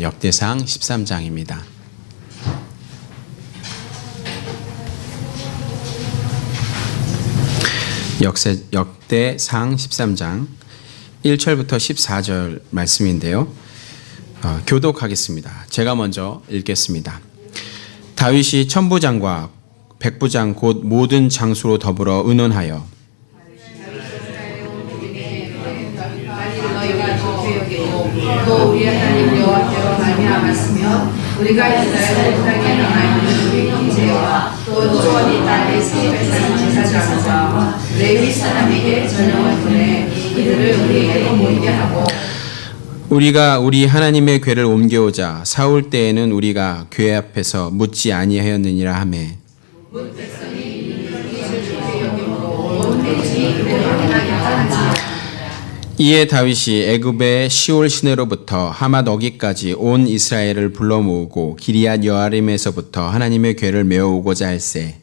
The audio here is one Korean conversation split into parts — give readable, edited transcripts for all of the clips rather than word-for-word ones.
역대상 13장입니다. 역대상 13장 1절부터 14절 말씀인데요. 교독하겠습니다. 제가 먼저 읽겠습니다. 다윗이 천부장과 백부장 곧 모든 장수로 더불어 의논하여 또 우리 하나님 여호와께로 말미암았으며 우리가 이스라엘 온 땅에 남아 있는 우리 형제와 또 조원이 땅의 세 백성 제사장과 레위 사람에게 전령을 보내 이들을 우리에게로 모이게 하고 우리가 우리 하나님의 궤를 옮겨오자 사울 때에는 우리가 궤 앞에서 묻지 아니하였느니라 하매 이에 다윗이 애굽의 시올 시내로부터 하맛 어기까지 온 이스라엘을 불러 모으고 기리앗 여아림에서부터 하나님의 궤를 메어오고자 할세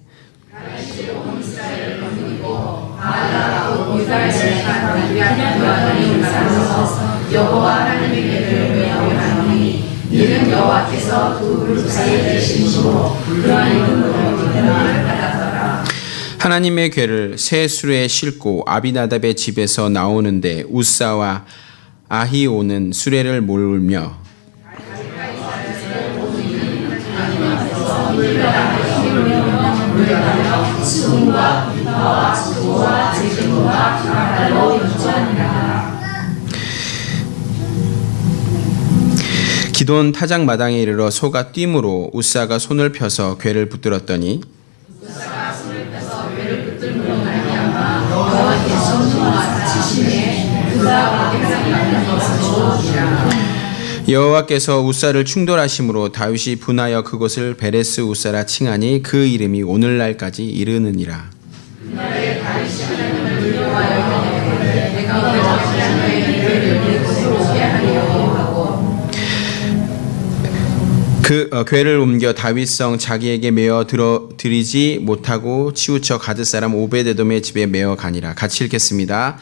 여호와 하나님의 궤를 메어오게 하노니 이는 여호와께서 두 그룹 사이에 계시므로 그러한 이름으로 이름을 받았더라. 하나님의 궤를 새 수레에 싣고 아비나답의 집에서 나오는데 우사와 아히오는 수레를 몰며 기돈 타작 마당에 이르러 소가 뛰므로 우사가 손을 펴서 궤를 붙들었더니 여호와께서 우사를 충돌하심으로 다윗이 분하여 그곳을 베레스 우사라 칭하니 그 이름이 오늘날까지 이르느니라. 그 궤를 옮겨 다윗성 자기에게 메어 드리지 못하고 치우쳐 가드 사람 오베데돔의 집에 메어 가니라. 같이 읽겠습니다.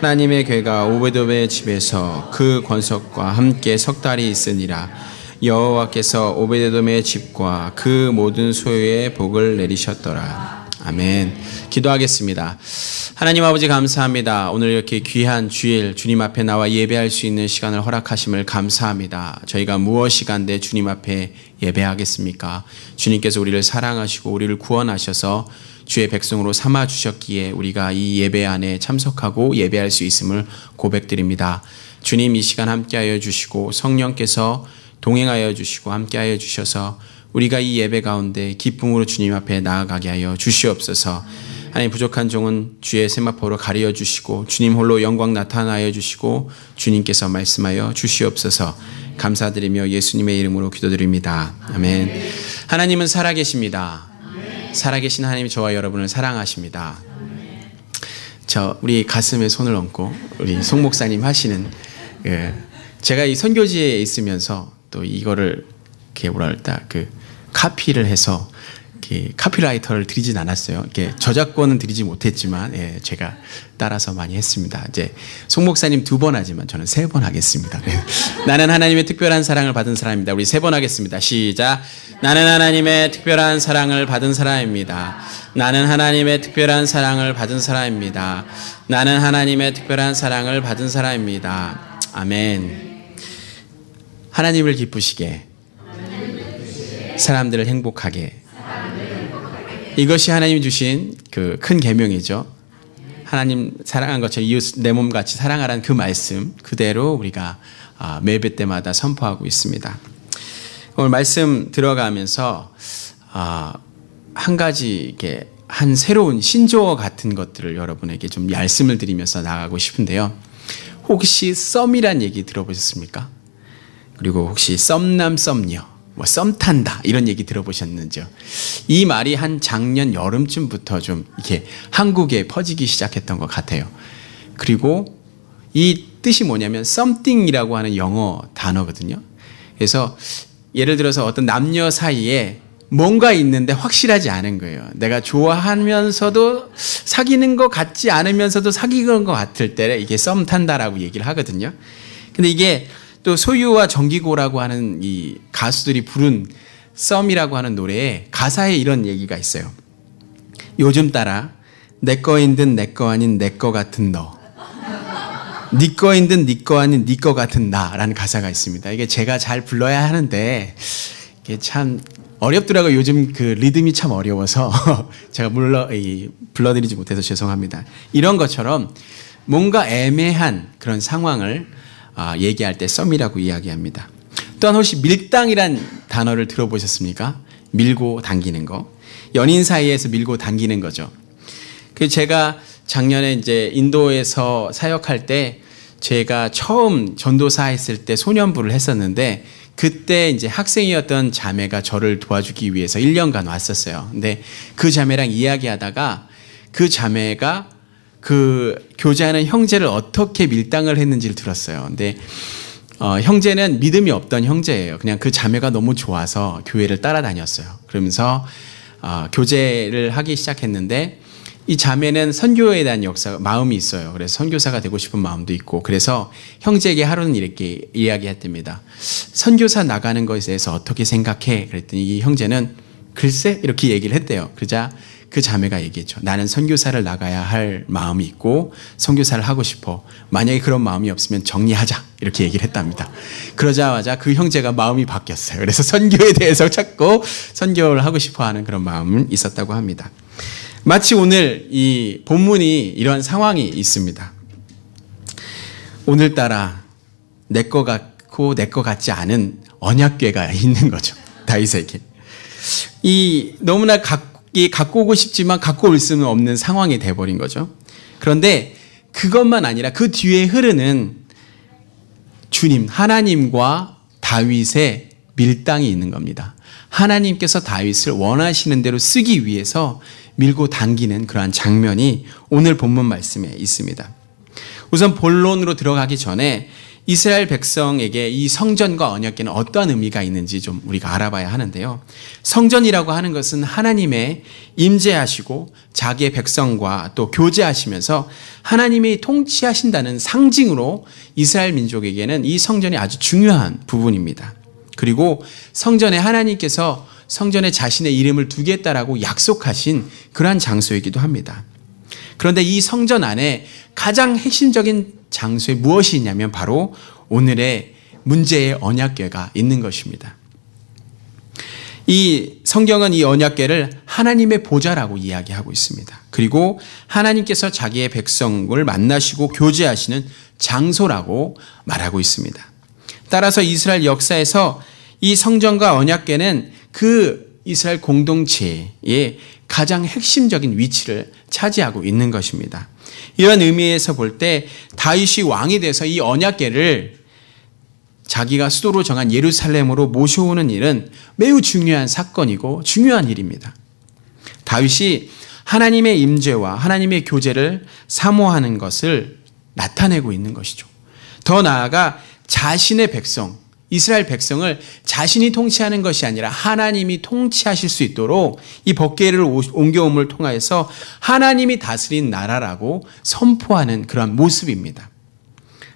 하나님의 궤가 오베돔의 집에서 그 권석과 함께 석 달이 있으니라. 여호와께서 오베데돔의 집과 그 모든 소유에 복을 내리셨더라. 아멘. 기도하겠습니다. 하나님 아버지 감사합니다. 오늘 이렇게 귀한 주일 주님 앞에 나와 예배할 수 있는 시간을 허락하심을 감사합니다. 저희가 무엇이 간데 주님 앞에 예배하겠습니까? 주님께서 우리를 사랑하시고 우리를 구원하셔서 주의 백성으로 삼아 주셨기에 우리가 이 예배 안에 참석하고 예배할 수 있음을 고백드립니다. 주님 이 시간 함께하여 주시고 성령께서 동행하여 주시고 함께하여 주셔서 우리가 이 예배 가운데 기쁨으로 주님 앞에 나아가게 하여 주시옵소서. 하나님 부족한 종은 주의 세마포로 가려 주시고 주님 홀로 영광 나타나여 주시고 주님께서 말씀하여 주시옵소서. 감사드리며 예수님의 이름으로 기도드립니다. 아멘. 하나님은 살아계십니다. 살아계신 하나님이 저와 여러분을 사랑하십니다. 우리 가슴에 손을 얹고 우리 송 목사님 하시는 제가 이 선교지에 있으면서 또 이거를 이렇게 카피를 해서 카피라이터를 드리진 않았어요. 이렇게 저작권은 드리지 못했지만 제가 따라서 많이 했습니다. 이제 송 목사님 2번 하지만 저는 3번 하겠습니다. 나는 하나님의 특별한 사랑을 받은 사람입니다. 우리 3번 하겠습니다. 시작. 나는 하나님의 특별한 사랑을 받은 사람입니다. 나는 하나님의 특별한 사랑을 받은 사람입니다. 나는 하나님의 특별한 사랑을 받은 사람입니다. 아멘. 하나님을 기쁘시게, 사람들을 행복하게. 이것이 하나님이 주신 그 큰 계명이죠. 하나님 사랑한 것처럼 이웃 내 몸같이 사랑하라는 그 말씀 그대로 우리가 매배 때마다 선포하고 있습니다. 오늘 말씀 들어가면서 한 가지 이렇게 한 새로운 신조어 같은 것들을 여러분에게 좀 말씀을 드리면서 나가고 싶은데요. 혹시 썸이란 얘기 들어보셨습니까? 그리고 혹시 썸남 썸녀 썸 탄다 이런 얘기 들어보셨는지요? 이 말이 한 작년 여름쯤부터 좀 이렇게 한국에 퍼지기 시작했던 것 같아요. 그리고 이 뜻이 뭐냐면 something이라고 하는 영어 단어거든요. 그래서 예를 들어서 어떤 남녀 사이에 뭔가 있는데 확실하지 않은 거예요. 내가 좋아하면서도 사귀는 것 같지 않으면서도 사귀는 것 같을 때 이게 썸 탄다라고 얘기를 하거든요. 근데 이게 또 소유와 정기고라고 하는 이 가수들이 부른 썸이라고 하는 노래에 가사에 이런 얘기가 있어요. 요즘 따라 내 거인 듯 내 거 아닌 내 거 같은 너, 네 거인 듯 네 거 아닌 네 거 같은 나라는 가사가 있습니다. 이게 제가 잘 불러야 하는데 이게 참 어렵더라고요. 요즘 그 리듬이 참 어려워서 제가 불러드리지 못해서 죄송합니다. 이런 것처럼 뭔가 애매한 그런 상황을 얘기할 때 썸이라고 이야기합니다. 또한 혹시 밀당이란 단어를 들어보셨습니까? 밀고 당기는 거. 연인 사이에서 밀고 당기는 거죠. 그 제가 작년에 이제 인도에서 사역할 때 제가 처음 전도사 했을 때 소년부를 했었는데 그때 이제 학생이었던 자매가 저를 도와주기 위해서 1년간 왔었어요. 근데 그 자매랑 이야기하다가 그 자매가 그 교제하는 형제를 어떻게 밀당을 했는지를 들었어요. 근데 형제는 믿음이 없던 형제예요. 그냥 그 자매가 너무 좋아서 교회를 따라다녔어요. 그러면서 교제를 하기 시작했는데 이 자매는 선교에 대한 마음이 있어요. 그래서 선교사가 되고 싶은 마음도 있고 그래서 형제에게 하루는 이렇게 이야기했답니다. 선교사 나가는 것에 대해서 어떻게 생각해? 그랬더니 이 형제는 글쎄 이렇게 얘기를 했대요. 그러자 그 자매가 얘기했죠. 나는 선교사를 나가야 할 마음이 있고 선교사를 하고 싶어. 만약에 그런 마음이 없으면 정리하자. 이렇게 얘기를 했답니다. 그러자마자 그 형제가 마음이 바뀌었어요. 그래서 선교에 대해서 찾고 선교를 하고 싶어하는 그런 마음은 있었다고 합니다. 마치 오늘 이 본문이 이런 상황이 있습니다. 오늘따라 내 거 같고 내 거 같지 않은 언약궤가 있는 거죠. 다윗에게. 이 너무나 갖고 오고 싶지만 갖고 올 수는 없는 상황이 돼버린 거죠. 그런데 그것만 아니라 그 뒤에 흐르는 주님, 하나님과 다윗의 밀당이 있는 겁니다. 하나님께서 다윗을 원하시는 대로 쓰기 위해서 밀고 당기는 그러한 장면이 오늘 본문 말씀에 있습니다. 우선 본론으로 들어가기 전에 이스라엘 백성에게 이 성전과 언약궤는 어떠한 의미가 있는지 좀 우리가 알아봐야 하는데요. 성전이라고 하는 것은 하나님의 임재하시고 자기의 백성과 또 교제하시면서 하나님이 통치하신다는 상징으로 이스라엘 민족에게는 이 성전이 아주 중요한 부분입니다. 그리고 성전에 하나님께서 성전에 자신의 이름을 두겠다라고 약속하신 그러한 장소이기도 합니다. 그런데 이 성전 안에 가장 핵심적인 장소에 무엇이 있냐면 바로 오늘의 문제의 언약궤가 있는 것입니다. 이 성경은 이 언약궤를 하나님의 보좌라고 이야기하고 있습니다. 그리고 하나님께서 자기의 백성을 만나시고 교제하시는 장소라고 말하고 있습니다. 따라서 이스라엘 역사에서 이 성전과 언약궤는 그 이스라엘 공동체의 가장 핵심적인 위치를 차지하고 있는 것입니다. 이런 의미에서 볼 때 다윗이 왕이 돼서 이 언약궤를 자기가 수도로 정한 예루살렘으로 모셔오는 일은 매우 중요한 사건이고 중요한 일입니다. 다윗이 하나님의 임재와 하나님의 교제를 사모하는 것을 나타내고 있는 것이죠. 더 나아가 자신의 백성, 이스라엘 백성을 자신이 통치하는 것이 아니라 하나님이 통치하실 수 있도록 이 법궤를 옮겨옴을 통하여서 하나님이 다스린 나라라고 선포하는 그런 모습입니다.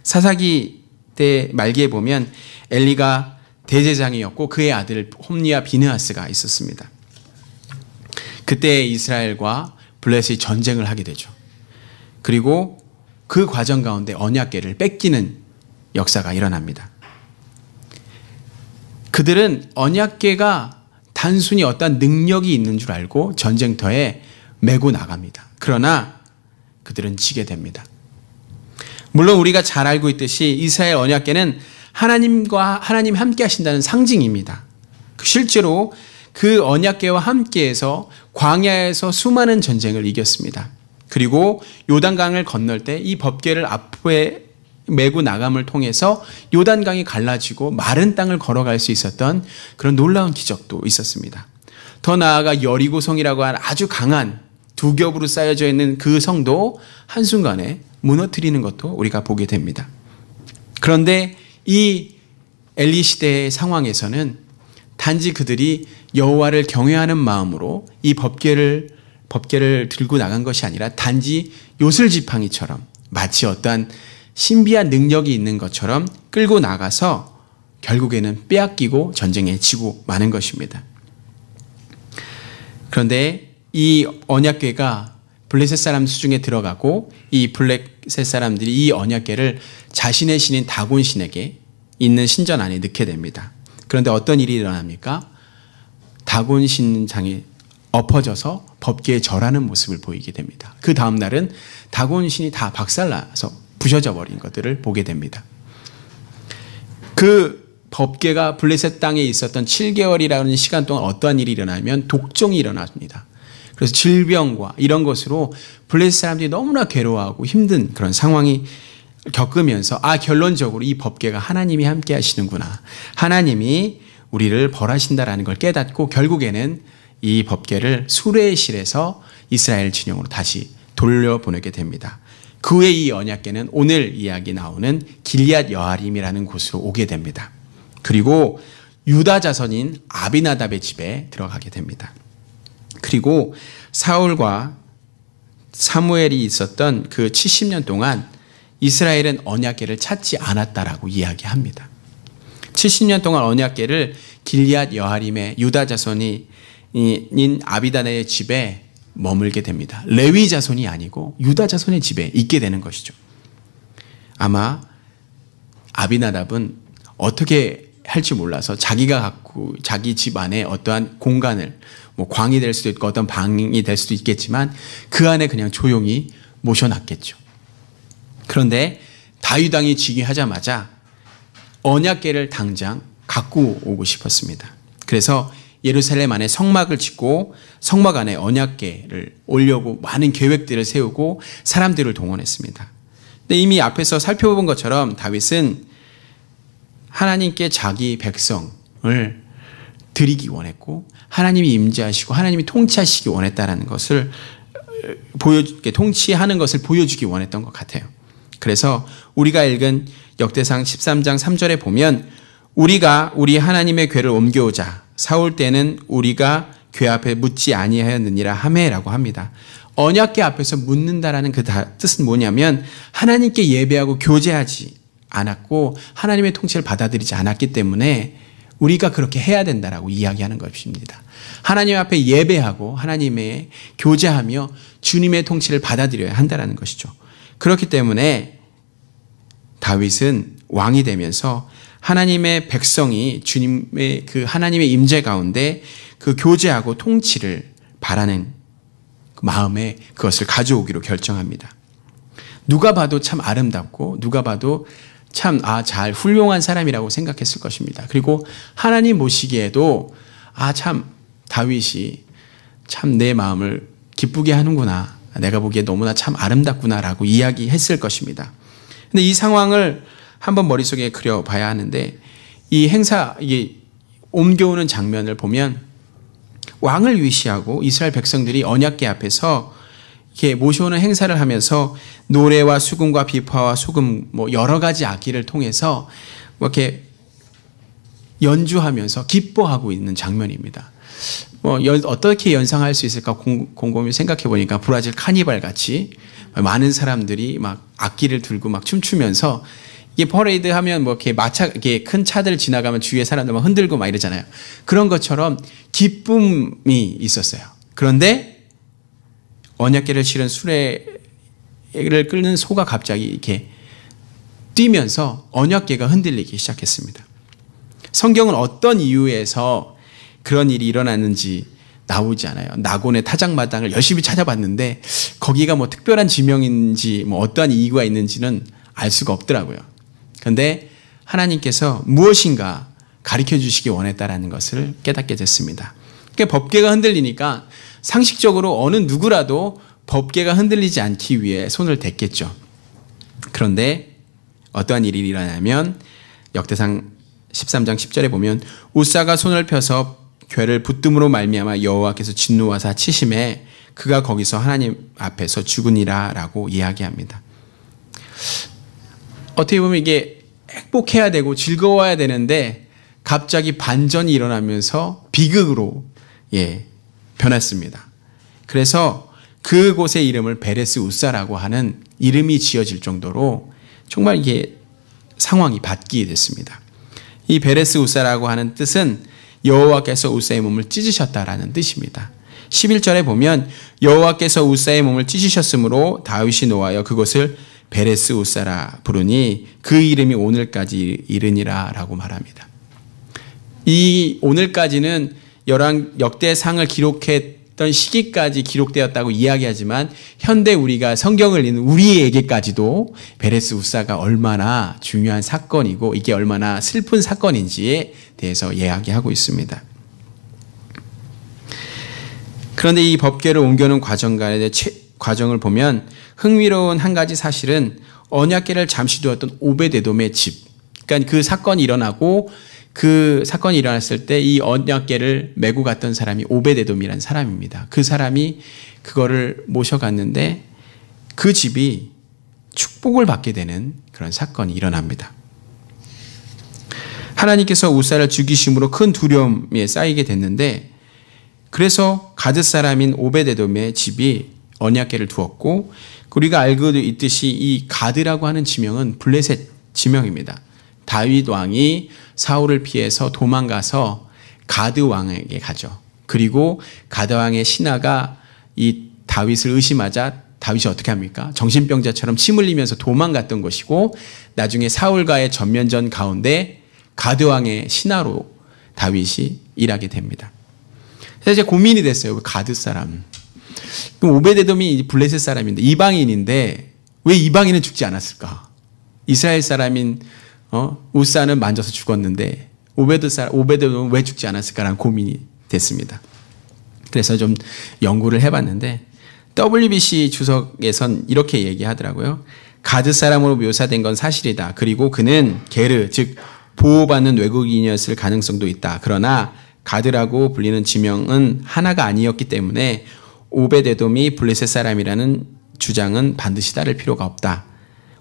사사기 때 말기에 보면 엘리가 대제사장이었고 그의 아들 홈리와 비느하스가 있었습니다. 그때 이스라엘과 블레셋이 전쟁을 하게 되죠. 그리고 그 과정 가운데 언약궤를 뺏기는 역사가 일어납니다. 그들은 언약궤가 단순히 어떤 능력이 있는 줄 알고 전쟁터에 메고 나갑니다. 그러나 그들은 지게 됩니다. 물론 우리가 잘 알고 있듯이 이스라엘 언약궤는 하나님과 하나님 함께 하신다는 상징입니다. 실제로 그 언약궤와 함께해서 광야에서 수많은 전쟁을 이겼습니다. 그리고 요단강을 건널 때 이 법궤를 앞에 메고 나감을 통해서 요단강이 갈라지고 마른 땅을 걸어갈 수 있었던 그런 놀라운 기적도 있었습니다. 더 나아가 여리고성이라고 하는 아주 강한 두 겹으로 쌓여져 있는 그 성도 한순간에 무너뜨리는 것도 우리가 보게 됩니다. 그런데 이 엘리 시대의 상황에서는 단지 그들이 여호와를 경외하는 마음으로 이 법궤를 들고 나간 것이 아니라 단지 요술지팡이처럼 마치 어떠한 신비한 능력이 있는 것처럼 끌고 나가서 결국에는 빼앗기고 전쟁에 지고 마는 것입니다. 그런데 이 언약궤가 블레셋 사람 수중에 들어가고 이 블레셋 사람들이 이 언약궤를 자신의 신인 다곤 신에게 있는 신전 안에 넣게 됩니다. 그런데 어떤 일이 일어납니까? 다곤 신상이 엎어져서 법궤에 절하는 모습을 보이게 됩니다. 그 다음 날은 다곤 신이 다 박살나서 부셔져 버린 것들을 보게 됩니다. 그 법궤가 블레셋 땅에 있었던 7개월이라는 시간 동안 어떠한 일이 일어나면 독종이 일어납니다. 그래서 질병과 이런 것으로 블레셋 사람들이 너무나 괴로워하고 힘든 그런 상황이 겪으면서 결론적으로 이 법궤가 하나님이 함께 하시는구나. 하나님이 우리를 벌하신다라는 걸 깨닫고 결국에는 이 법궤를 수레실에서 이스라엘 진영으로 다시 돌려보내게 됩니다. 그 후에 이 언약궤는 오늘 이야기 나오는 길리앗 여아림이라는 곳으로 오게 됩니다. 그리고 유다 자손인 아비나답의 집에 들어가게 됩니다. 그리고 사울과 사무엘이 있었던 그 70년 동안 이스라엘은 언약궤를 찾지 않았다라고 이야기합니다. 70년 동안 언약궤를 길리앗 여아림의 유다 자손인 아비다나의 집에 머물게 됩니다. 레위 자손이 아니고 유다 자손의 집에 있게 되는 것이죠. 아마 아비나답은 어떻게 할지 몰라서 자기가 갖고 자기 집 안에 어떠한 공간을 광이 될 수도 있고 어떤 방이 될 수도 있겠지만 그 안에 그냥 조용히 모셔놨겠죠. 그런데 다윗 왕이 즉위하자마자 언약궤를 당장 갖고 오고 싶었습니다. 그래서 예루살렘 안에 성막을 짓고 성막 안에 언약궤를 올려고 많은 계획들을 세우고 사람들을 동원했습니다. 근데 이미 앞에서 살펴본 것처럼 다윗은 하나님께 자기 백성을 드리기 원했고 하나님이 임재하시고 하나님이 통치하시기 원했다라는 것을 통치하는 것을 보여주기 원했던 것 같아요. 그래서 우리가 읽은 역대상 13장 3절에 보면 우리가 우리 하나님의 궤를 옮겨오자 사울 때는 우리가 궤 앞에 묻지 아니하였느니라 하매라고 합니다. 언약궤 앞에서 묻는다라는 그 뜻은 뭐냐면 하나님께 예배하고 교제하지 않았고 하나님의 통치를 받아들이지 않았기 때문에 우리가 그렇게 해야 된다라고 이야기하는 것입니다. 하나님 앞에 예배하고 하나님의 교제하며 주님의 통치를 받아들여야 한다라는 것이죠. 그렇기 때문에 다윗은 왕이 되면서 하나님의 백성이 주님의 그 하나님의 임재 가운데 그 교제하고 통치를 바라는 마음에 그것을 가져오기로 결정합니다. 누가 봐도 참 아름답고 누가 봐도 참 잘 훌륭한 사람이라고 생각했을 것입니다. 그리고 하나님 보시기에도 참 다윗이 참 내 마음을 기쁘게 하는구나. 내가 보기에 너무나 참 아름답구나라고 이야기했을 것입니다. 근데 이 상황을 한번 머릿속에 그려봐야 하는데 이 행사, 이게 옮겨오는 장면을 보면 왕을 위시하고 이스라엘 백성들이 언약궤 앞에서 이렇게 모셔오는 행사를 하면서 노래와 수금과 비파와 소금 여러 가지 악기를 통해서 이렇게 연주하면서 기뻐하고 있는 장면입니다. 어떻게 연상할 수 있을까 곰곰이 생각해 보니까 브라질 카니발 같이 많은 사람들이 막 악기를 들고 막 춤추면서 이게 퍼레이드 하면 이렇게 이렇게 큰 차들 지나가면 주위에 사람들 막 흔들고 막 이러잖아요. 그런 것처럼 기쁨이 있었어요. 그런데 언약궤를 실은 수레를 끌는 소가 갑자기 이렇게 뛰면서 언약궤가 흔들리기 시작했습니다. 성경은 어떤 이유에서 그런 일이 일어났는지 나오지 않아요. 나곤의 타작마당을 열심히 찾아봤는데 거기가 특별한 지명인지 어떠한 이유가 있는지는 알 수가 없더라고요. 그런데 하나님께서 무엇인가 가르쳐 주시기 원했다라는 것을 깨닫게 됐습니다. 그러니까 법궤가 흔들리니까 상식적으로 어느 누구라도 법궤가 흔들리지 않기 위해 손을 댔겠죠. 그런데 어떠한 일이 일어나냐면 역대상 13장 10절에 보면 우사가 손을 펴서 궤를 붙듦으로 말미암아 여호와께서 진노하사 치심에 그가 거기서 하나님 앞에서 죽으니라 라고 이야기합니다. 어떻게 보면 이게 행복해야 되고 즐거워야 되는데 갑자기 반전이 일어나면서 비극으로 변했습니다. 그래서 그곳의 이름을 베레스 우사라고 하는 이름이 지어질 정도로 정말 이게 상황이 바뀌게 됐습니다. 이 베레스 우사라고 하는 뜻은 여호와께서 우사의 몸을 찢으셨다라는 뜻입니다. 11절에 보면 여호와께서 우사의 몸을 찢으셨으므로 다윗이 노하여 그곳을 베레스 우사라 부르니 그 이름이 오늘까지 이르니라 라고 말합니다. 이 오늘까지는 역대상을 기록했던 시기까지 기록되었다고 이야기하지만 현대 우리가 성경을 읽는 우리에게까지도 베레스 우사가 얼마나 중요한 사건이고 이게 얼마나 슬픈 사건인지에 대해서 이야기하고 있습니다. 그런데 이 법궤를 옮겨놓은 과정을 보면 흥미로운 한 가지 사실은 언약궤를 잠시 두었던 오베데돔의 집, 그러니까 그 사건이 일어나고 그 사건이 일어났을 때 이 언약궤를 메고 갔던 사람이 오베데돔이라는 사람입니다. 그 사람이 그거를 모셔갔는데 그 집이 축복을 받게 되는 그런 사건이 일어납니다. 하나님께서 우사를 죽이심으로 큰 두려움에 쌓이게 됐는데 그래서 가드 사람인 오베데돔의 집이 언약궤를 두었고 우리가 알고 있듯이 이 가드라고 하는 지명은 블레셋 지명입니다. 다윗 왕이 사울을 피해서 도망가서 가드 왕에게 가죠. 그리고 가드 왕의 신하가 이 다윗을 의심하자 다윗이 어떻게 합니까? 정신병자처럼 침 흘리면서 도망갔던 것이고 나중에 사울과의 전면전 가운데 가드 왕의 신하로 다윗이 일하게 됩니다. 그래서 이제 고민이 됐어요. 가드 사람. 그럼 오베데돔이 블레셋 사람인데 이방인인데 왜 이방인은 죽지 않았을까? 이스라엘 사람인 우사는 만져서 죽었는데 오베데돔은 왜 죽지 않았을까라는 고민이 됐습니다. 그래서 좀 연구를 해봤는데 WBC 주석에선 이렇게 얘기하더라고요. 가드 사람으로 묘사된 건 사실이다. 그리고 그는 게르, 즉 보호받는 외국인이었을 가능성도 있다. 그러나 가드라고 불리는 지명은 하나가 아니었기 때문에 오베데돔이 블레셋 사람이라는 주장은 반드시 따를 필요가 없다.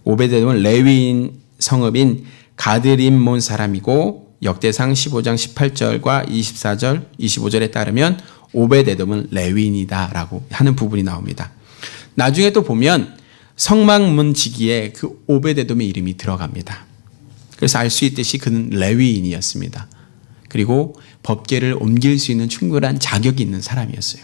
오베데돔은 레위인 성읍인 가드림몬 사람이고 역대상 15장 18절과 24절, 25절에 따르면 오베데돔은 레위인이다 라고 하는 부분이 나옵니다. 나중에 또 보면 성막문지기에 그 오베데돔의 이름이 들어갑니다. 그래서 알 수 있듯이 그는 레위인이었습니다. 그리고 법궤를 옮길 수 있는 충분한 자격이 있는 사람이었어요.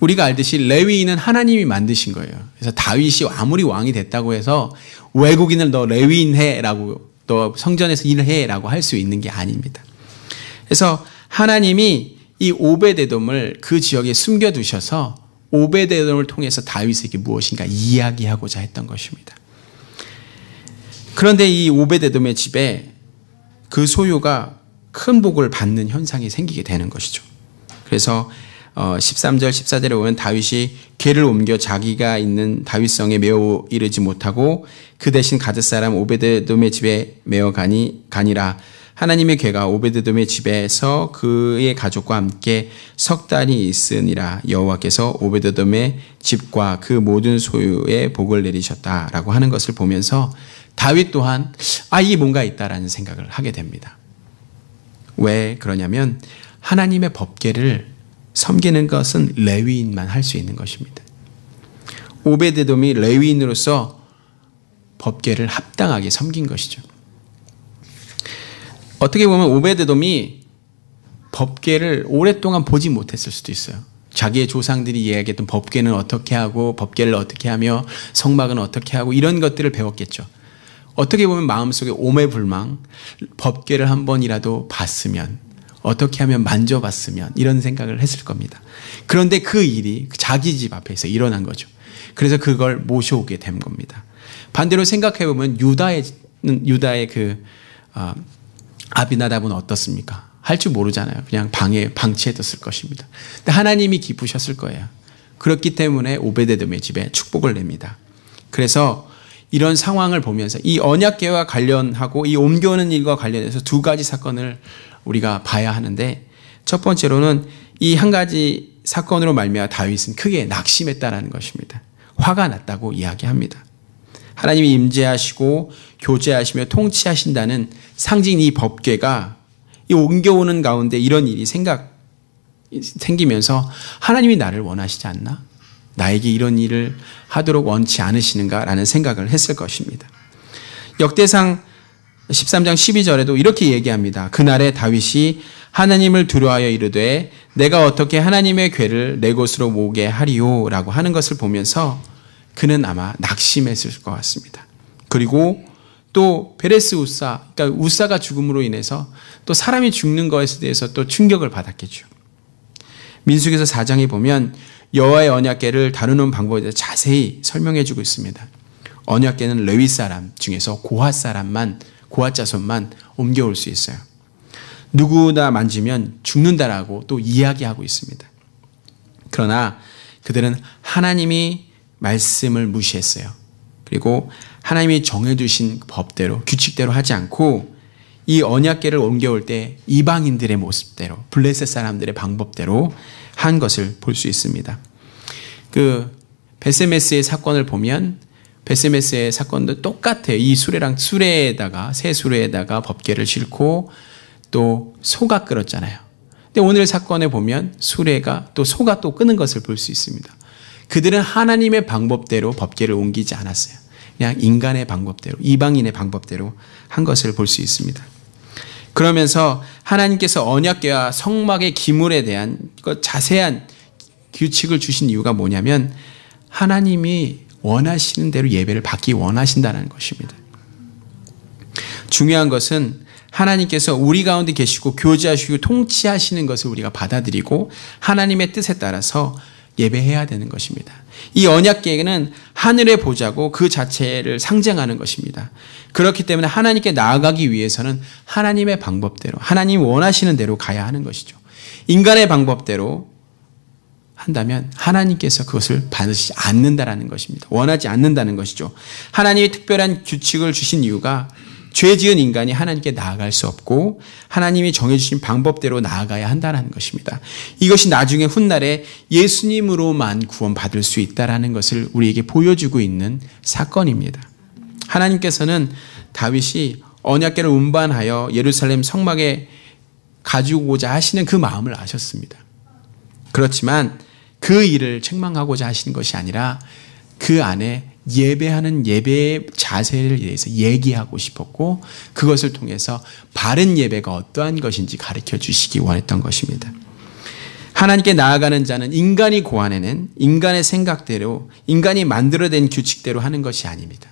우리가 알듯이 레위인은 하나님이 만드신 거예요. 그래서 다윗이 아무리 왕이 됐다고 해서 외국인을 너 레위인 해라고 너 성전에서 일해라고 할 수 있는 게 아닙니다. 그래서 하나님이 이 오베데돔을 그 지역에 숨겨두셔서 오베데돔을 통해서 다윗에게 무엇인가 이야기하고자 했던 것입니다. 그런데 이 오베데돔의 집에 그 소유가 큰 복을 받는 현상이 생기게 되는 것이죠. 그래서 13절 14절에 보면 다윗이 궤를 옮겨 자기가 있는 다윗성에 메어 이르지 못하고 그 대신 가드 사람 오베데돔의 집에 메어 가니라. 하나님의 궤가 오베데돔의 집에서 그의 가족과 함께 석 달이 있으니라. 여호와께서 오베데돔의 집과 그 모든 소유에 복을 내리셨다라고 하는 것을 보면서 다윗 또한 이게 뭔가 있다라는 생각을 하게 됩니다. 왜 그러냐면 하나님의 법궤를 섬기는 것은 레위인만 할 수 있는 것입니다. 오베데돔이 레위인으로서 법궤를 합당하게 섬긴 것이죠. 어떻게 보면 오베데돔이 법궤를 오랫동안 보지 못했을 수도 있어요. 자기의 조상들이 이야기했던 법궤는 어떻게 하고 법궤를 어떻게 하며 성막은 어떻게 하고 이런 것들을 배웠겠죠. 어떻게 보면 마음속에 오매불망 법궤를 한 번이라도 봤으면 어떻게 하면 만져봤으면 이런 생각을 했을 겁니다. 그런데 그 일이 자기 집 앞에서 일어난 거죠. 그래서 그걸 모셔오게 된 겁니다. 반대로 생각해 보면 유다의 그 아비나답은 어떻습니까? 할 줄 모르잖아요. 그냥 방에 방치해뒀을 것입니다. 근데 하나님이 기쁘셨을 거예요. 그렇기 때문에 오베데돔의 집에 축복을 냅니다. 그래서 이런 상황을 보면서 이 언약궤와 관련하고 이 옮겨오는 일과 관련해서 두 가지 사건을 우리가 봐야 하는데 첫 번째로는 이 한 가지 사건으로 말미암아 다윗은 크게 낙심했다라는 것입니다. 화가 났다고 이야기합니다. 하나님이 임재하시고 교제하시며 통치하신다는 상징 이 법궤가 이 옮겨오는 가운데 이런 일이 생기면서 하나님이 나를 원하시지 않나? 나에게 이런 일을 하도록 원치 않으시는가라는 생각을 했을 것입니다. 역대상 13장 12절에도 이렇게 얘기합니다. 그날에 다윗이 하나님을 두려워하여 이르되 내가 어떻게 하나님의 괴를 내 곳으로 모으게 하리요 라고 하는 것을 보면서 그는 아마 낙심했을 것 같습니다. 그리고 또 베레스 우사, 그러니까 우사가 죽음으로 인해서 또 사람이 죽는 것에 대해서 또 충격을 받았겠죠. 민수기서 4장에 보면 여호와의 언약궤를 다루는 방법에 대해서 자세히 설명해 주고 있습니다. 언약궤는 레위 사람 중에서 고핫 사람만, 고핫 자손만 옮겨올 수 있어요. 누구나 만지면 죽는다라고 또 이야기하고 있습니다. 그러나 그들은 하나님이 말씀을 무시했어요. 그리고 하나님이 정해주신 법대로, 규칙대로 하지 않고 이 언약궤를 옮겨올 때 이방인들의 모습대로, 블레셋 사람들의 방법대로 한 것을 볼 수 있습니다. 그 베세메스의 사건을 보면 베세메스의 사건도 똑같아요. 이 수레에다가 새 수레에다가 법궤를 싣고 또 소가 끓었잖아요. 근데 오늘 사건에 보면 수레가 또 소가 또 끄는 것을 볼 수 있습니다. 그들은 하나님의 방법대로 법궤를 옮기지 않았어요. 그냥 인간의 방법대로, 이방인의 방법대로 한 것을 볼 수 있습니다. 그러면서 하나님께서 언약궤와 성막의 기물에 대한 자세한 규칙을 주신 이유가 뭐냐면 하나님이 원하시는 대로 예배를 받기 원하신다는 것입니다. 중요한 것은 하나님께서 우리 가운데 계시고 교제하시고 통치하시는 것을 우리가 받아들이고 하나님의 뜻에 따라서 예배해야 되는 것입니다. 이 언약궤는 하늘의 보좌고 그 자체를 상징하는 것입니다. 그렇기 때문에 하나님께 나아가기 위해서는 하나님의 방법대로, 하나님이 원하시는 대로 가야 하는 것이죠. 인간의 방법대로 한다면 하나님께서 그것을 받으시지 않는다라는 것입니다. 원하지 않는다는 것이죠. 하나님이 특별한 규칙을 주신 이유가 죄 지은 인간이 하나님께 나아갈 수 없고 하나님이 정해주신 방법대로 나아가야 한다는 것입니다. 이것이 나중에 훗날에 예수님으로만 구원받을 수 있다는 것을 우리에게 보여주고 있는 사건입니다. 하나님께서는 다윗이 언약궤를 운반하여 예루살렘 성막에 가지고자 하시는 그 마음을 아셨습니다. 그렇지만 그 일을 책망하고자 하시는 것이 아니라 그 안에 예배하는 예배의 자세를 대해서 얘기하고 싶었고 그것을 통해서 바른 예배가 어떠한 것인지 가르쳐 주시기 원했던 것입니다. 하나님께 나아가는 자는 인간이 고안해낸 인간의 생각대로 인간이 만들어낸 규칙대로 하는 것이 아닙니다.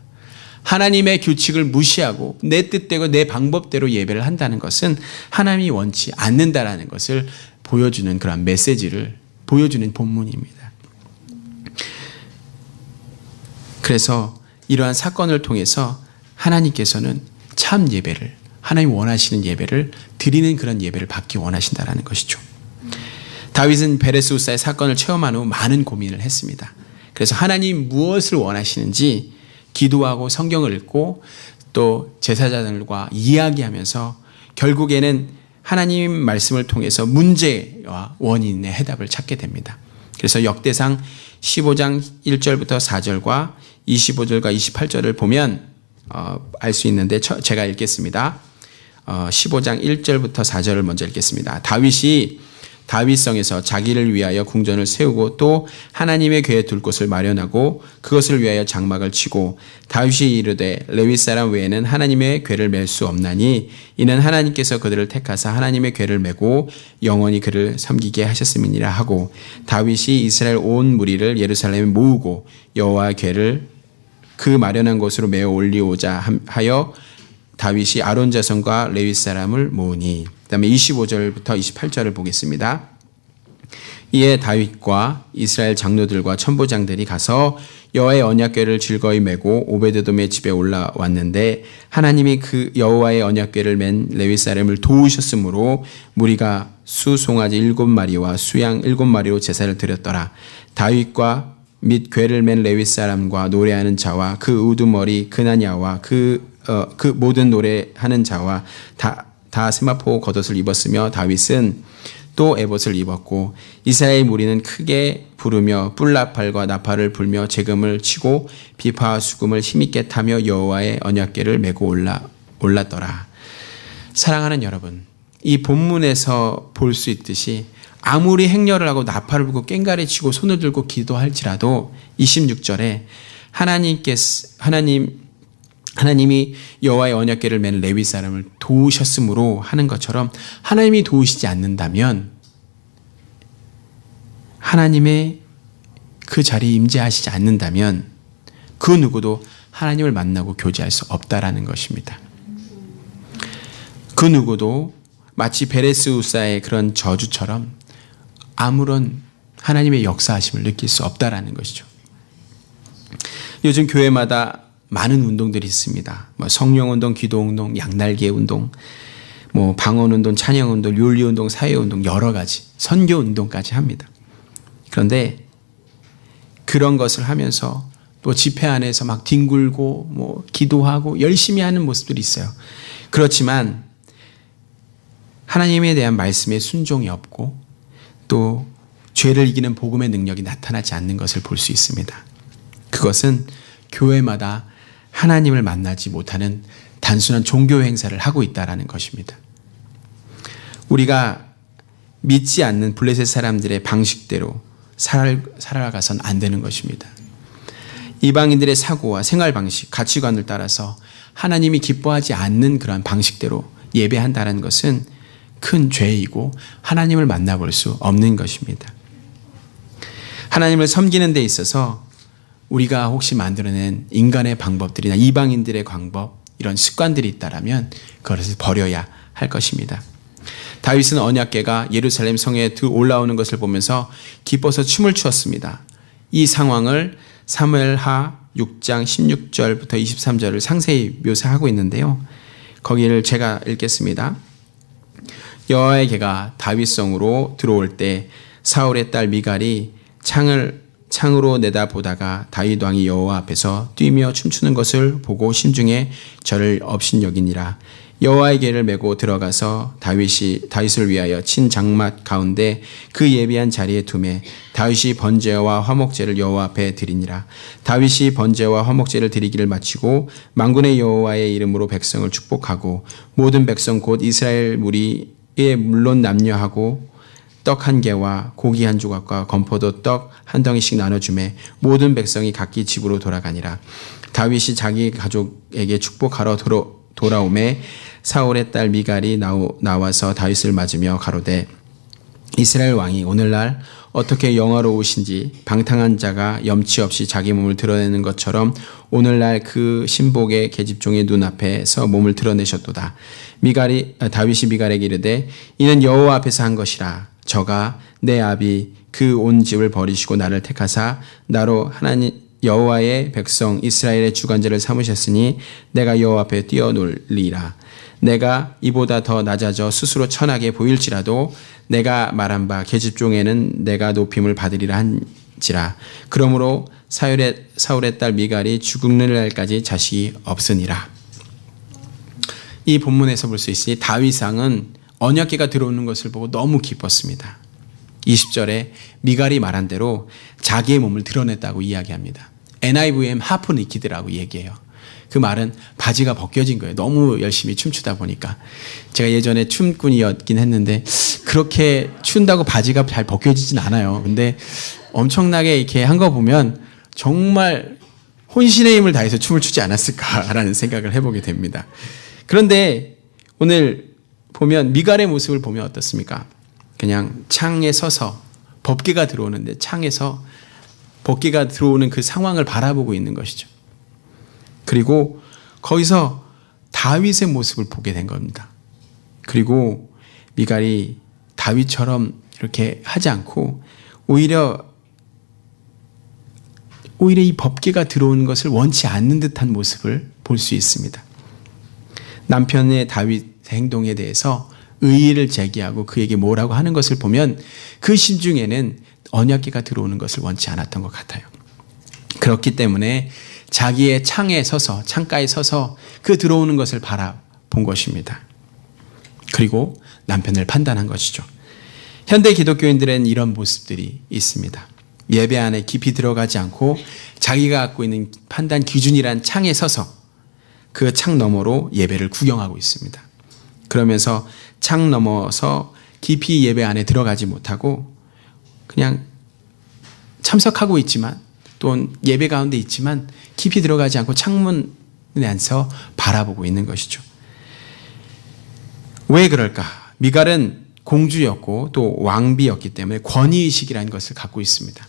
하나님의 규칙을 무시하고 내 뜻대로 내 방법대로 예배를 한다는 것은 하나님이 원치 않는다라는 것을 보여주는 그런 메시지를 보여주는 본문입니다. 그래서 이러한 사건을 통해서 하나님께서는 참 예배를, 하나님 원하시는 예배를 드리는 그런 예배를 받기 원하신다는 것이죠. 다윗은 베레스 우사의 사건을 체험한 후 많은 고민을 했습니다. 그래서 하나님 무엇을 원하시는지 기도하고 성경을 읽고 또 제사장들과 이야기하면서 결국에는 하나님 말씀을 통해서 문제와 원인의 해답을 찾게 됩니다. 그래서 역대상 15장 1절부터 4절과 25절과 28절을 보면 알 수 있는데 제가 읽겠습니다. 15장 1절부터 4절을 먼저 읽겠습니다. 다윗이 다윗성에서 자기를 위하여 궁전을 세우고 또 하나님의 궤에 둘 곳을 마련하고 그것을 위하여 장막을 치고 다윗이 이르되 레위 사람 외에는 하나님의 궤를 맬 수 없나니 이는 하나님께서 그들을 택하사 하나님의 궤를 메고 영원히 그를 섬기게 하셨음이니라 하고 다윗이 이스라엘 온 무리를 예루살렘에 모으고 여호와 궤를 그 마련한 곳으로 메어 올리오자 하여 다윗이 아론 자손과 레위 사람을 모으니 그다음에 25절부터 28절을 보겠습니다. 이에 다윗과 이스라엘 장로들과 천부장들이 가서 여호와의 언약궤를 즐거이 메고 오베드돔의 집에 올라왔는데 하나님이 그 여호와의 언약궤를 맨 레위 사람을 도우셨으므로 무리가 수송아지 7마리와 수양 7마리로 제사를 드렸더라. 다윗과 및 궤를 맨 레위 사람과 노래하는 자와 그 우두머리 그나냐와 그 모든 노래하는 자와 다 세마포 겉옷을 입었으며 다윗은 또 에봇을 입었고 이스라엘 무리는 크게 부르며 뿔나팔과 나팔을 불며 재금을 치고 비파와 수금을 힘있게 타며 여호와의 언약궤를 메고 올랐더라. 사랑하는 여러분, 이 본문에서 볼 수 있듯이 아무리 행렬을 하고 나팔을 불고 꽹가리 치고 손을 들고 기도할지라도 26절에 하나님이 여호와의 언약궤를 매는 레위 사람을 도우셨으므로 하는 것처럼 하나님이 도우시지 않는다면, 하나님의 그 자리에 임재하시지 않는다면 그 누구도 하나님을 만나고 교제할 수 없다라는 것입니다. 그 누구도 마치 베레스 우사의 그런 저주처럼 아무런 하나님의 역사하심을 느낄 수 없다라는 것이죠. 요즘 교회마다 많은 운동들이 있습니다. 성령운동, 기도운동, 양날개 운동, 방언운동, 찬양운동, 윤리운동, 사회운동, 여러 가지 선교운동까지 합니다. 그런데 그런 것을 하면서 또 집회 안에서 막 뒹굴고 기도하고 열심히 하는 모습들이 있어요. 그렇지만 하나님에 대한 말씀에 순종이 없고 또 죄를 이기는 복음의 능력이 나타나지 않는 것을 볼 수 있습니다. 그것은 교회마다 하나님을 만나지 못하는 단순한 종교 행사를 하고 있다는 것입니다. 우리가 믿지 않는 블레셋 사람들의 방식대로 살아가선 안 되는 것입니다. 이방인들의 사고와 생활 방식, 가치관을 따라서 하나님이 기뻐하지 않는 그런 방식대로 예배한다는 것은 큰 죄이고 하나님을 만나볼 수 없는 것입니다. 하나님을 섬기는 데 있어서 우리가 혹시 만들어낸 인간의 방법들이나 이방인들의 방법, 이런 습관들이 있다면 그것을 버려야 할 것입니다. 다윗은 언약궤가 예루살렘 성에 올라오는 것을 보면서 기뻐서 춤을 추었습니다. 이 상황을 사무엘하 6장 16절부터 23절을 상세히 묘사하고 있는데요. 거기를 제가 읽겠습니다. 여호와의 궤가 다윗성으로 들어올 때 사울의 딸 미갈이 창으로 내다보다가 다윗 왕이 여호와 앞에서 뛰며 춤추는 것을 보고 심중에 저를 업신여기니라. 여호와의 궤를 메고 들어가서 다윗을 위하여 친 장막 가운데 그 예비한 자리에 두매 다윗이 번제와 화목제를 여호와 앞에 드리니라. 다윗이 번제와 화목제를 드리기를 마치고 만군의 여호와의 이름으로 백성을 축복하고 모든 백성 곧 이스라엘 무리에 물론 남녀하고 떡 한 개와 고기 한 조각과 건포도 떡 한 덩이씩 나눠주매 모든 백성이 각기 집으로 돌아가니라. 다윗이 자기 가족에게 축복하러 돌아오매 사울의 딸 미갈이 나와서 다윗을 맞으며 가로되 이스라엘 왕이 오늘날 어떻게 영화로우신지 방탕한 자가 염치 없이 자기 몸을 드러내는 것처럼 오늘날 그 신복의 계집종의 눈앞에서 몸을 드러내셨도다. 다윗이 미갈에게 이르되 이는 여호와 앞에서 한 것이라. 저가 내 아비 그 온 집을 버리시고 나를 택하사 나로 하나님 여호와의 백성 이스라엘의 주관자를 삼으셨으니 내가 여호와 앞에 뛰어놀리라. 내가 이보다 더 낮아져 스스로 천하게 보일지라도 내가 말한 바 계집종에는 내가 높임을 받으리라 한지라. 그러므로 사울의 딸 미갈이 죽는 날까지 자식이 없으니라. 이 본문에서 볼 수 있으니 다윗왕은 언약궤가 들어오는 것을 보고 너무 기뻤습니다. 20절에 미갈이 말한 대로 자기의 몸을 드러냈다고 이야기합니다. NIVM 하프 니키드라고 얘기해요. 그 말은 바지가 벗겨진 거예요. 너무 열심히 춤추다 보니까. 제가 예전에 춤꾼이었긴 했는데 그렇게 춘다고 바지가 잘 벗겨지진 않아요. 근데 엄청나게 이렇게 한 거 보면 정말 혼신의 힘을 다해서 춤을 추지 않았을까라는 생각을 해보게 됩니다. 그런데 오늘 보면 미갈의 모습을 보면 어떻습니까? 그냥 창에 서서 법궤가 들어오는데 창에서 법궤가 들어오는 그 상황을 바라보고 있는 것이죠. 그리고 거기서 다윗의 모습을 보게 된 겁니다. 그리고 미갈이 다윗처럼 이렇게 하지 않고 오히려 이 법궤가 들어오는 것을 원치 않는 듯한 모습을 볼 수 있습니다. 남편의 다윗의 행동에 대해서 의의를 제기하고 그에게 뭐라고 하는 것을 보면 그 심중에는 언약궤가 들어오는 것을 원치 않았던 것 같아요. 그렇기 때문에 자기의 창가에 서서 그 들어오는 것을 바라본 것입니다. 그리고 남편을 판단한 것이죠. 현대 기독교인들은 이런 모습들이 있습니다. 예배 안에 깊이 들어가지 않고 자기가 갖고 있는 판단 기준이란 창에 서서 그 창 너머로 예배를 구경하고 있습니다. 그러면서 창 넘어서 깊이 예배 안에 들어가지 못하고 그냥 참석하고 있지만 또 예배 가운데 있지만 깊이 들어가지 않고 창문에 앉아서 바라보고 있는 것이죠. 왜 그럴까? 미갈은 공주였고 또 왕비였기 때문에 권위의식이라는 것을 갖고 있습니다.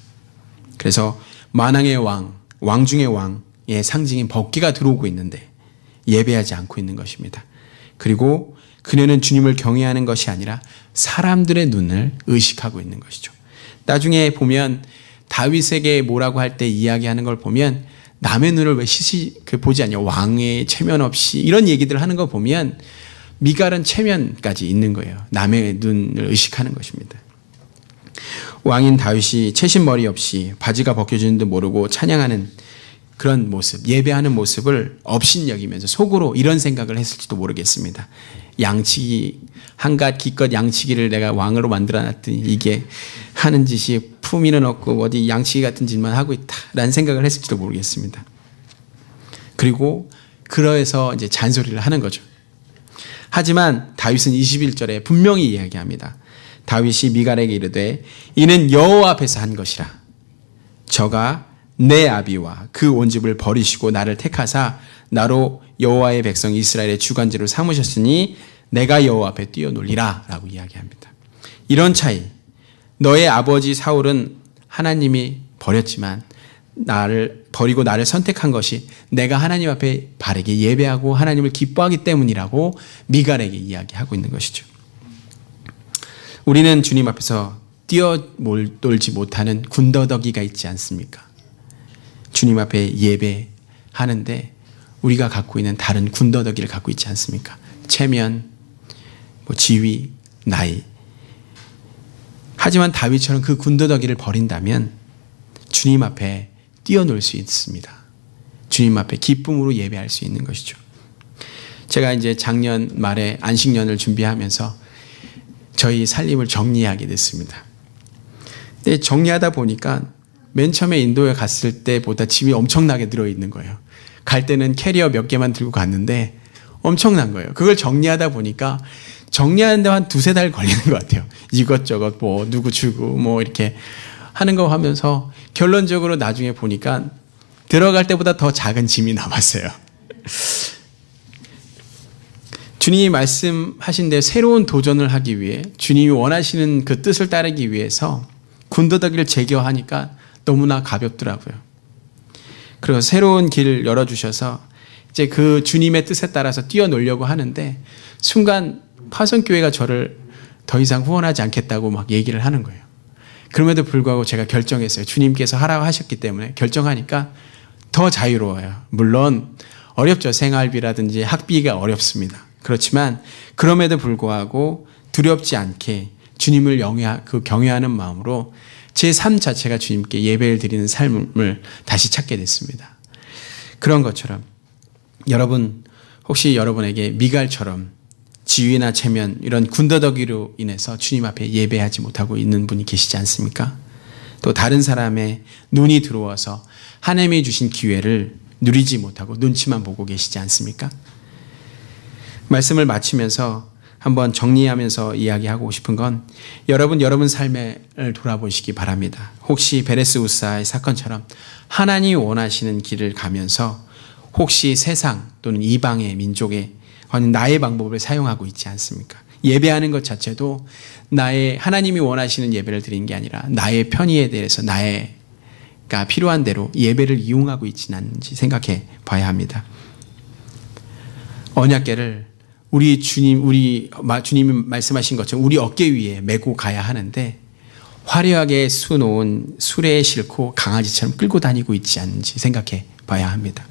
그래서 만왕의 왕 중의 왕의 상징인 법궤가 들어오고 있는데 예배하지 않고 있는 것입니다. 그리고 그녀는 주님을 경외하는 것이 아니라 사람들의 눈을 의식하고 있는 것이죠. 나중에 보면 다윗에게 뭐라고 할 때 이야기하는 걸 보면 남의 눈을 왜 보지 않냐, 왕의 체면 없이 이런 얘기들을 하는 거 보면 미갈은 체면까지 있는 거예요. 남의 눈을 의식하는 것입니다. 왕인 다윗이 채신머리 없이 바지가 벗겨지는 줄 모르고 찬양하는 그런 모습, 예배하는 모습을 업신여기면서 속으로 이런 생각을 했을지도 모르겠습니다. 양치기, 한갓 기껏 양치기를 내가 왕으로 만들어놨더니 이게 하는 짓이 품위는 없고 어디 양치기 같은 짓만 하고 있다라는 생각을 했을지도 모르겠습니다. 그리고 그러해서 이제 잔소리를 하는 거죠. 하지만 다윗은 21절에 분명히 이야기합니다. 다윗이 미갈에게 이르되 이는 여호와 앞에서 한 것이라. 저가 내 아비와 그 온 집을 버리시고 나를 택하사 나로 여호와의 백성 이스라엘의 주관제로 삼으셨으니 내가 여호와 앞에 뛰어놀리라 라고 이야기합니다. 이런 차이, 너의 아버지 사울은 하나님이 버렸지만 나를 버리고 나를 선택한 것이 내가 하나님 앞에 바르게 예배하고 하나님을 기뻐하기 때문이라고 미갈에게 이야기하고 있는 것이죠. 우리는 주님 앞에서 뛰어놀지 못하는 군더더기가 있지 않습니까? 주님 앞에 예배하는데 우리가 갖고 있는 다른 군더더기를 갖고 있지 않습니까? 체면, 지위, 나이. 하지만 다윗처럼 그 군더더기를 버린다면 주님 앞에 뛰어놀 수 있습니다. 주님 앞에 기쁨으로 예배할 수 있는 것이죠. 제가 이제 작년 말에 안식년을 준비하면서 저희 살림을 정리하게 됐습니다. 근데 정리하다 보니까 맨 처음에 인도에 갔을 때보다 짐이 엄청나게 들어있는 거예요. 갈 때는 캐리어 몇 개만 들고 갔는데 엄청난 거예요. 그걸 정리하다 보니까 정리하는데 한 2-3달 걸리는 것 같아요. 이것저것 누구 주고 이렇게 하는 거 하면서 결론적으로 나중에 보니까 들어갈 때보다 더 작은 짐이 남았어요. 주님이 말씀하신 데 새로운 도전을 하기 위해 주님이 원하시는 그 뜻을 따르기 위해서 군더더기를 제거하니까 너무나 가볍더라고요. 그리고 새로운 길을 열어주셔서 이제 그 주님의 뜻에 따라서 뛰어놀려고 하는데 순간 파송교회가 저를 더 이상 후원하지 않겠다고 막 얘기를 하는 거예요. 그럼에도 불구하고 제가 결정했어요. 주님께서 하라고 하셨기 때문에 결정하니까 더 자유로워요. 물론 어렵죠. 생활비라든지 학비가 어렵습니다. 그렇지만 그럼에도 불구하고 두렵지 않게 주님을 경외하는 마음으로 제 삶 자체가 주님께 예배를 드리는 삶을 다시 찾게 됐습니다. 그런 것처럼 여러분 혹시 여러분에게 미갈처럼 지위나 체면 이런 군더더기로 인해서 주님 앞에 예배하지 못하고 있는 분이 계시지 않습니까? 또 다른 사람의 눈이 들어와서 하나님이 주신 기회를 누리지 못하고 눈치만 보고 계시지 않습니까? 말씀을 마치면서 한번 정리하면서 이야기하고 싶은 건 여러분 삶을 돌아보시기 바랍니다. 혹시 베레스 우사의 사건처럼 하나님이 원하시는 길을 가면서 혹시 세상 또는 이방의 민족의 나의 방법을 사용하고 있지 않습니까? 예배하는 것 자체도 나의 하나님이 원하시는 예배를 드리는 게 아니라 나의 편의에 대해서 나가 필요한 대로 예배를 이용하고 있지는 않은지 생각해 봐야 합니다. 언약궤를 주님이 말씀하신 것처럼 우리 어깨 위에 메고 가야 하는데 화려하게 수놓은 수레에 싣고 강아지처럼 끌고 다니고 있지 않은지 생각해 봐야 합니다.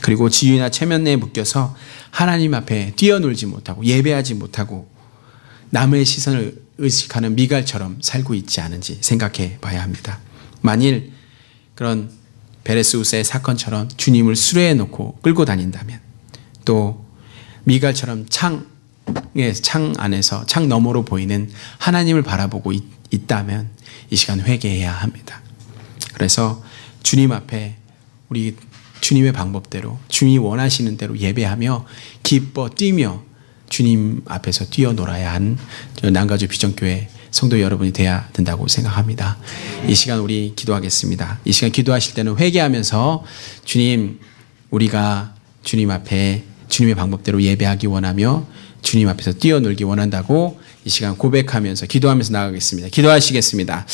그리고 지위나 체면에 묶여서 하나님 앞에 뛰어놀지 못하고 예배하지 못하고 남의 시선을 의식하는 미갈처럼 살고 있지 않은지 생각해 봐야 합니다. 만일 그런 베레스 우사의 사건처럼 주님을 수레에 놓고 끌고 다닌다면 또 미갈처럼 창 안에서 창 너머로 보이는 하나님을 바라보고 있다면 이 시간 회개해야 합니다. 그래서 주님 앞에 우리 주님의 방법대로 주님이 원하시는 대로 예배하며 기뻐 뛰며 주님 앞에서 뛰어놀아야 한 남가주 비전교회 성도 여러분이 돼야 된다고 생각합니다. 이 시간 우리 기도하겠습니다. 이 시간 기도하실 때는 회개하면서 주님, 우리가 주님 앞에 주님의 방법대로 예배하기 원하며 주님 앞에서 뛰어놀기 원한다고 이 시간 고백하면서 기도하면서 나가겠습니다. 기도하시겠습니다.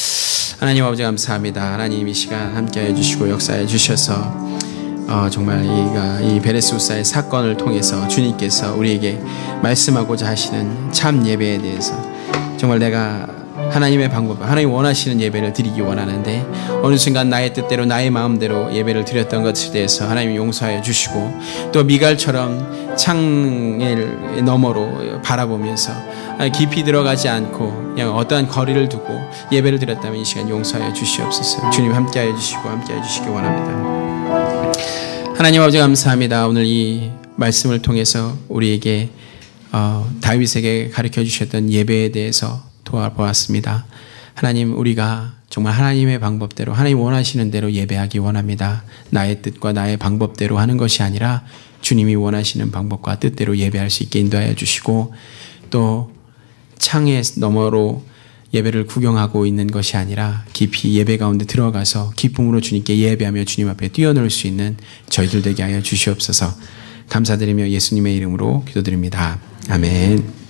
하나님 아버지 감사합니다. 하나님 이 시간 함께해 주시고 역사해 주셔서 정말 이 베레스우사의 사건을 통해서 주님께서 우리에게 말씀하고자 하시는 참 예배에 대해서 정말 내가 하나님의 방법, 하나님 원하시는 예배를 드리기 원하는데 어느 순간 나의 뜻대로 나의 마음대로 예배를 드렸던 것에 대해서 하나님이 용서하여 주시고 또 미갈처럼 창을 너머로 바라보면서 깊이 들어가지 않고 그냥 어떠한 거리를 두고 예배를 드렸다면 이 시간 용서하여 주시옵소서. 주님 함께하여 주시고 함께하여 주시기 원합니다. 하나님 아버지 감사합니다. 오늘 이 말씀을 통해서 우리에게 다윗에게 가르쳐 주셨던 예배에 대해서 도와보았습니다. 하나님, 우리가 정말 하나님의 방법대로 하나님 원하시는 대로 예배하기 원합니다. 나의 뜻과 나의 방법대로 하는 것이 아니라 주님이 원하시는 방법과 뜻대로 예배할 수 있게 인도하여 주시고 또 창의 너머로 예배를 구경하고 있는 것이 아니라 깊이 예배 가운데 들어가서 기쁨으로 주님께 예배하며 주님 앞에 뛰어놀 수 있는 저희들 되게 하여 주시옵소서. 감사드리며 예수님의 이름으로 기도드립니다. 아멘.